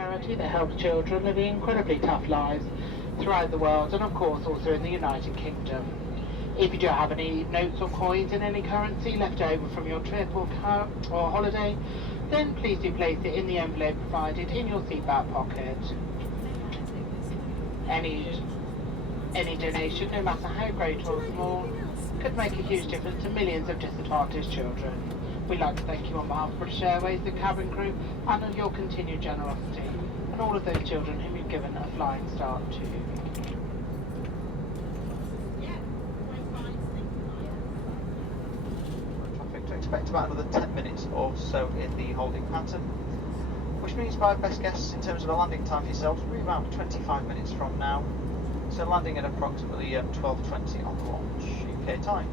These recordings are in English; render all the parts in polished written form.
charity that helps children living incredibly tough lives throughout the world and of course also in the United Kingdom. If you do have any notes or coins in any currency left over from your trip or holiday, then please do place it in the envelope provided in your seatbelt pocket. Any donation, no matter how great or small, could make a huge difference to millions of disadvantaged children. We'd like to thank you on behalf of British Airways, the cabin crew, and of your continued generosity, and all of those children whom you've given a flying start to. Traffic to expect about another 10 minutes or so in the holding pattern, which means by best guess in terms of a landing time for yourselves, we're about 25 minutes from now. So landing at approximately 12:20 on the launch UK time.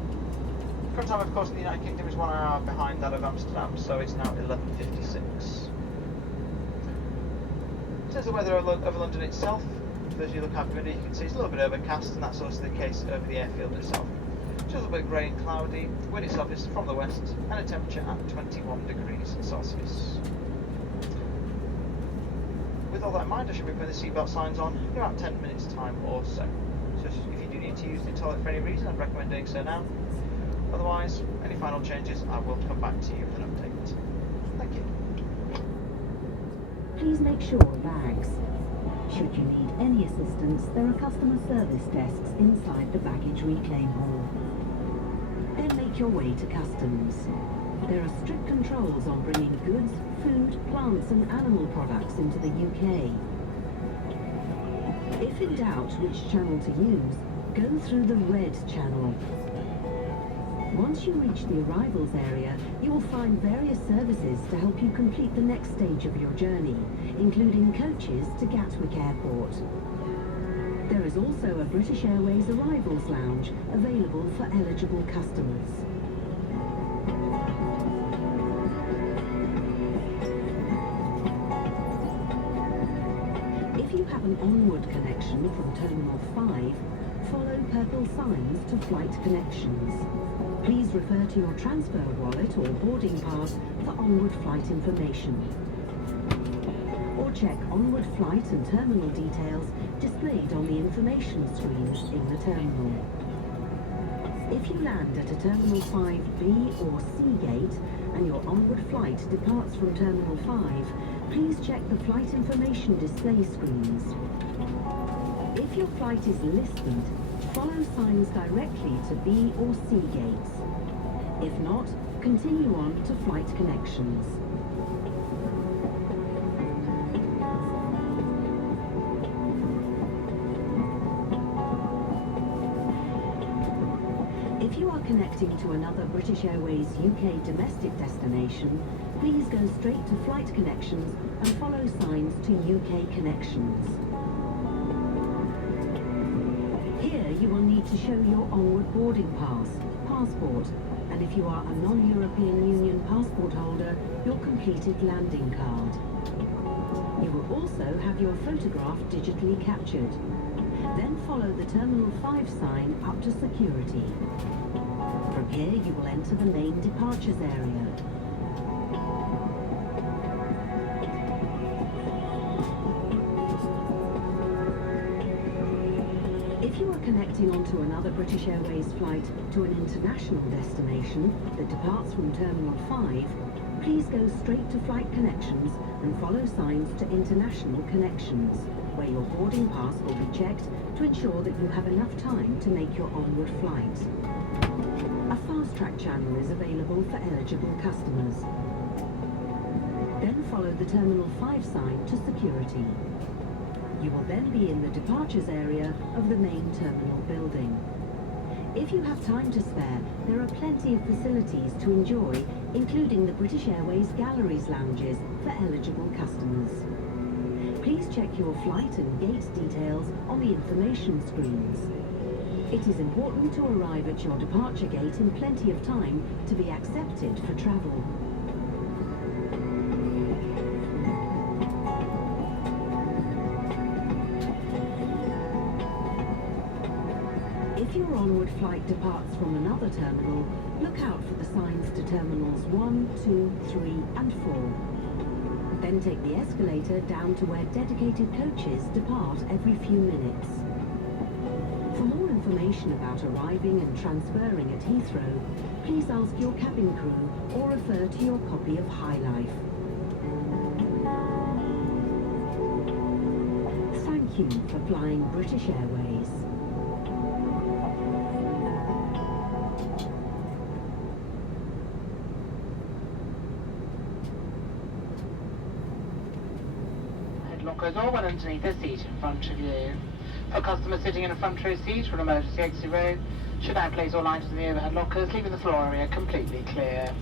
Current time, of course, in the United Kingdom is 1 hour behind that of Amsterdam, so it's now 11:56. In terms of the weather over London itself, for those of you look out the window, you can see it's a little bit overcast, and that's also the case over the airfield itself. It's a little bit grey and cloudy. The wind itself is from the west, and a temperature at 21 degrees Celsius. With all that in mind, I should be putting the seatbelt signs on in about 10 minutes time or so. So if you do need to use the toilet for any reason, I'd recommend doing so now. Otherwise, any final changes, I will come back to you with an update. Thank you. Please make sure bags. Should you need any assistance, there are customer service desks inside the baggage reclaim hall. Then make your way to customs. There are strict controls on bringing goods, food, plants and animal products into the UK. If in doubt which channel to use, go through the red channel. Once you reach the arrivals area, you will find various services to help you complete the next stage of your journey, including coaches to Gatwick Airport. There is also a British Airways Arrivals Lounge available for eligible customers. If you have an onward connection from Terminal 5, follow purple signs to Flight Connections. Please refer to your transfer wallet or boarding pass for onward flight information. Or check onward flight and terminal details displayed on the information screens in the terminal. If you land at a Terminal 5B or C gate and your onward flight departs from Terminal 5, please check the flight information display screens. If your flight is listed, follow signs directly to B or C gates. If not, continue on to Flight Connections. If you are connecting to another British Airways UK domestic destination, please go straight to Flight Connections and follow signs to UK Connections. Here you will need to show your onward boarding pass, passport, and if you are a non-European Union passport holder, your completed landing card. You will also have your photograph digitally captured. Then follow the Terminal 5 sign up to security. From here you will enter the main departures area. If you are connecting onto another British Airways flight to an international destination that departs from Terminal 5, please go straight to Flight Connections and follow signs to International Connections, where your boarding pass will be checked to ensure that you have enough time to make your onward flight. A fast-track channel is available for eligible customers. Then follow the Terminal 5 sign to security. You will then be in the departures area of the main terminal building. If you have time to spare, there are plenty of facilities to enjoy, including the British Airways Galleries lounges for eligible customers. Please check your flight and gate details on the information screens. It is important to arrive at your departure gate in plenty of time to be accepted for travel. If your onward flight departs from another terminal, look out for the signs to Terminals 1, 2, 3 and 4. Then take the escalator down to where dedicated coaches depart every few minutes. For more information about arriving and transferring at Heathrow, please ask your cabin crew or refer to your copy of High Life. Thank you for flying British Airways. Lockers or one underneath the seat in front of you. For customers sitting in a front row seat or an emergency exit row, should now place all items in the overhead lockers, leaving the floor area completely clear.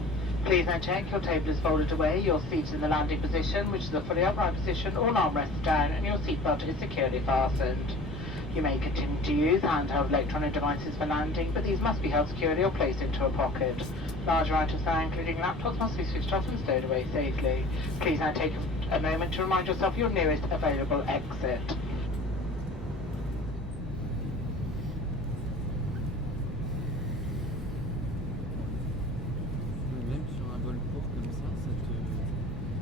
Please now check your table is folded away, your seat is in the landing position, which is a fully upright position, all armrests down, and your seatbelt is securely fastened. You may continue to use handheld electronic devices for landing, but these must be held securely or placed into a pocket. Larger items now, including laptops, must be switched off and stowed away safely. Please now take a moment to remind yourself of your nearest available exit. Même sur un vol court comme ça, ça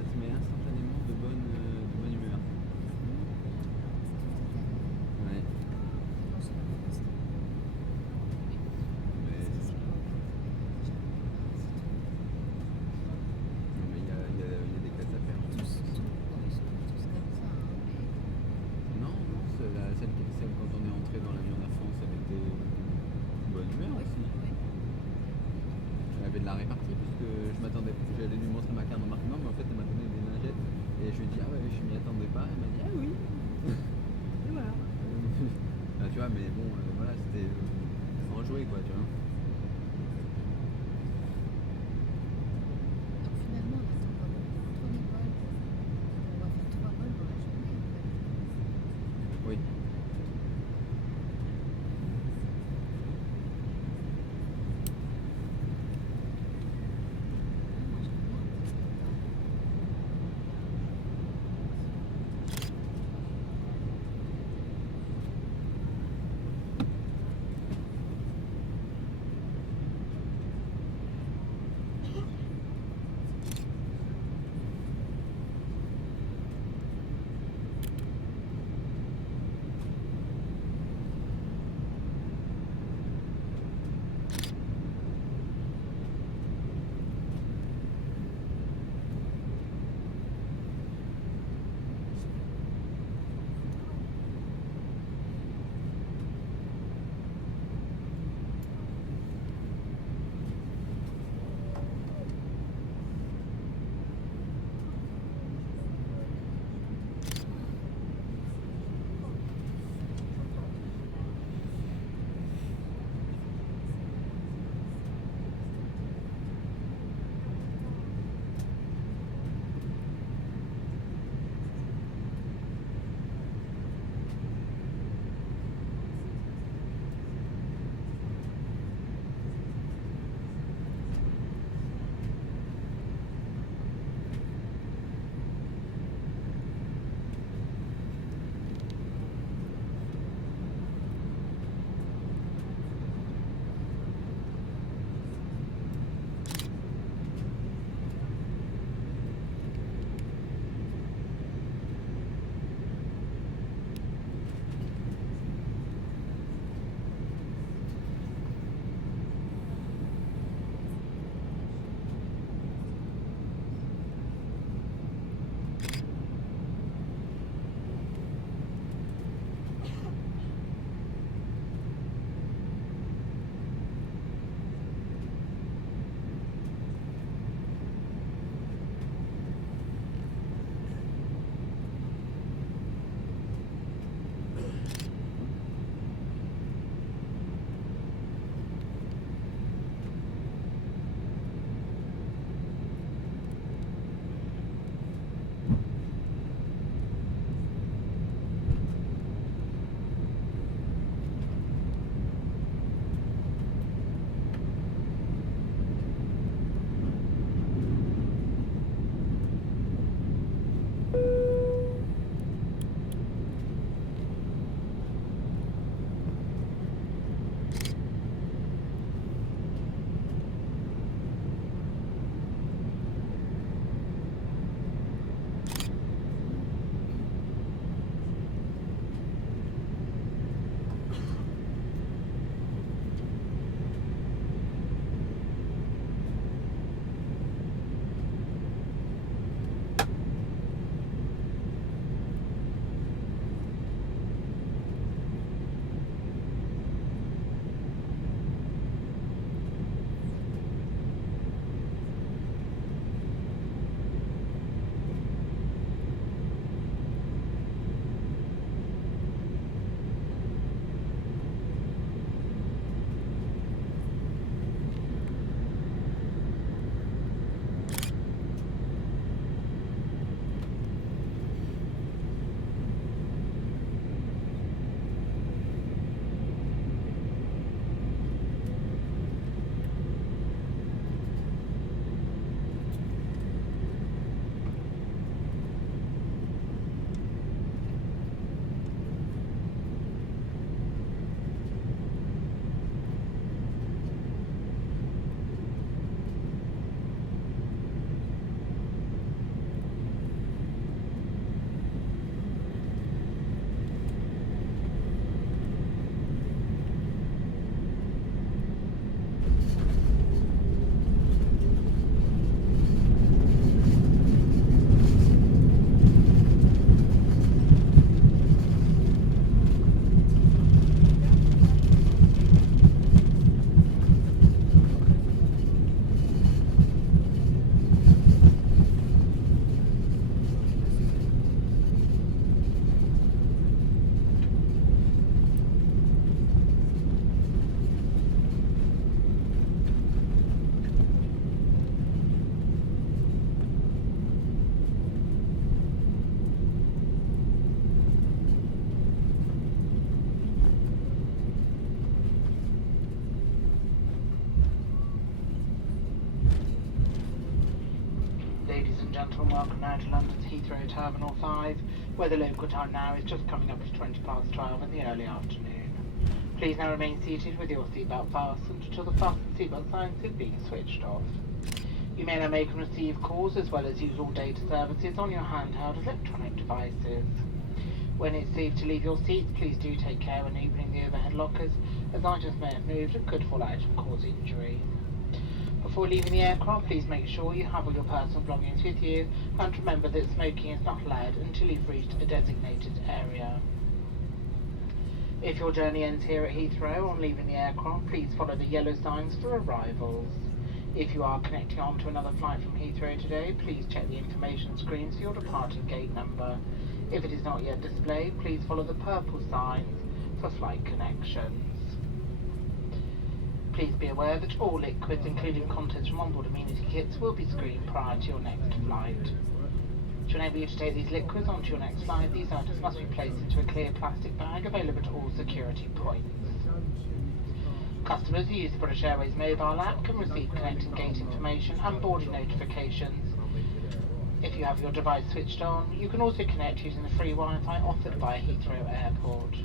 te met instantanément de bonne humeur. Ouais. Mais il y a des classes à faire. Non, celle quand on est entré dans l'avion d'Air France, elle était de bonne humeur aussi. Elle avait de la répartie parce que j'allais lui montrer ma carte d'embarquement, mais en fait elle m'a donné des lingettes et je lui ai dit ah ouais je m'y attendais pas, elle m'a dit ah oui. Et voilà. Bah, tu vois, mais bon voilà, c'était enjoué quoi, tu vois. Donc finalement, on attend pas beaucoup entre les vols. On va faire 3 vols dans la journée en fait. Oui. Moi, j'aime bien parce que welcome now to London's Heathrow Terminal 5, where the local time now is just coming up to 12 in the early afternoon. Please now remain seated with your seatbelt fastened until the fasten seatbelt signs have been switched off. You may now make and receive calls as well as use all data services on your handheld electronic devices. When it's safe to leave your seats, please do take care when opening the overhead lockers, as items may have moved and could fall out and cause injury. Before leaving the aircraft, please make sure you have all your personal belongings with you, and remember that smoking is not allowed until you've reached a designated area. If your journey ends here at Heathrow on leaving the aircraft, please follow the yellow signs for arrivals. If you are connecting on to another flight from Heathrow today, please check the information screens for your departing gate number. If it is not yet displayed, please follow the purple signs for flight connections. Please be aware that all liquids, including contents from onboard amenity kits, will be screened prior to your next flight. To enable you to take these liquids onto your next flight, these items must be placed into a clear plastic bag available at all security points. Customers who use the British Airways mobile app can receive connecting gate information and boarding notifications. If you have your device switched on, you can also connect using the free Wi-Fi offered by Heathrow Airport.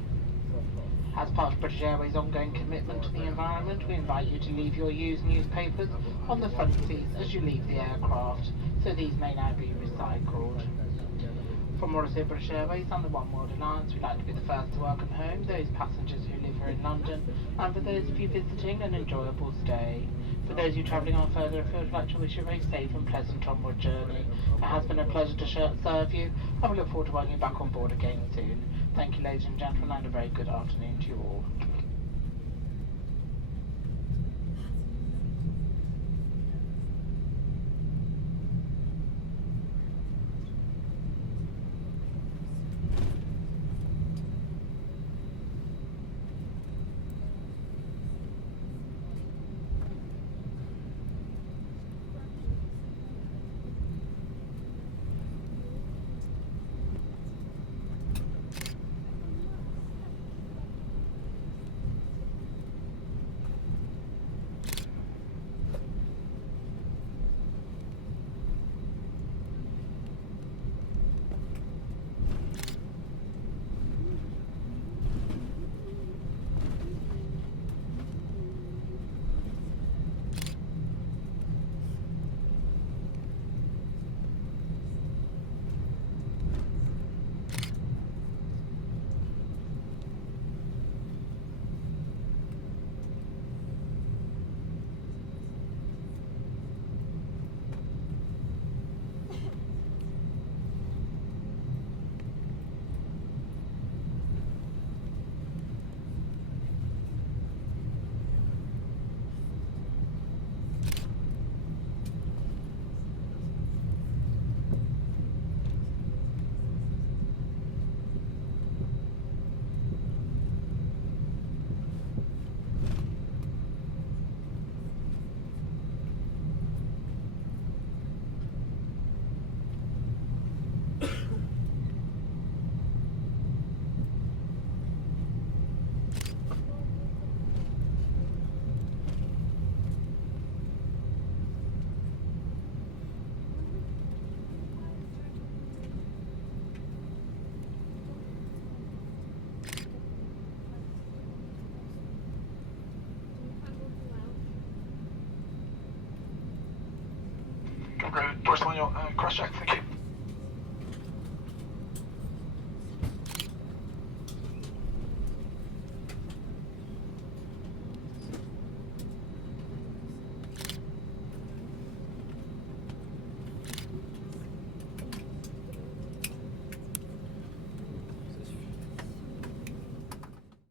As part of British Airways' ongoing commitment to the environment, we invite you to leave your used newspapers on the front seats as you leave the aircraft, so these may now be recycled. From also British Airways and the One World Alliance, we'd like to be the first to welcome home those passengers who live here in London, and for those of you visiting, an enjoyable stay. For those of you travelling on further afield, we'd like to wish you a very safe and pleasant onward journey. It has been a pleasure to serve you, and we look forward to welcoming you back on board again soon. Thank you, ladies and gentlemen, and a very good afternoon to you all. Okay, doors on your cross check, thank you.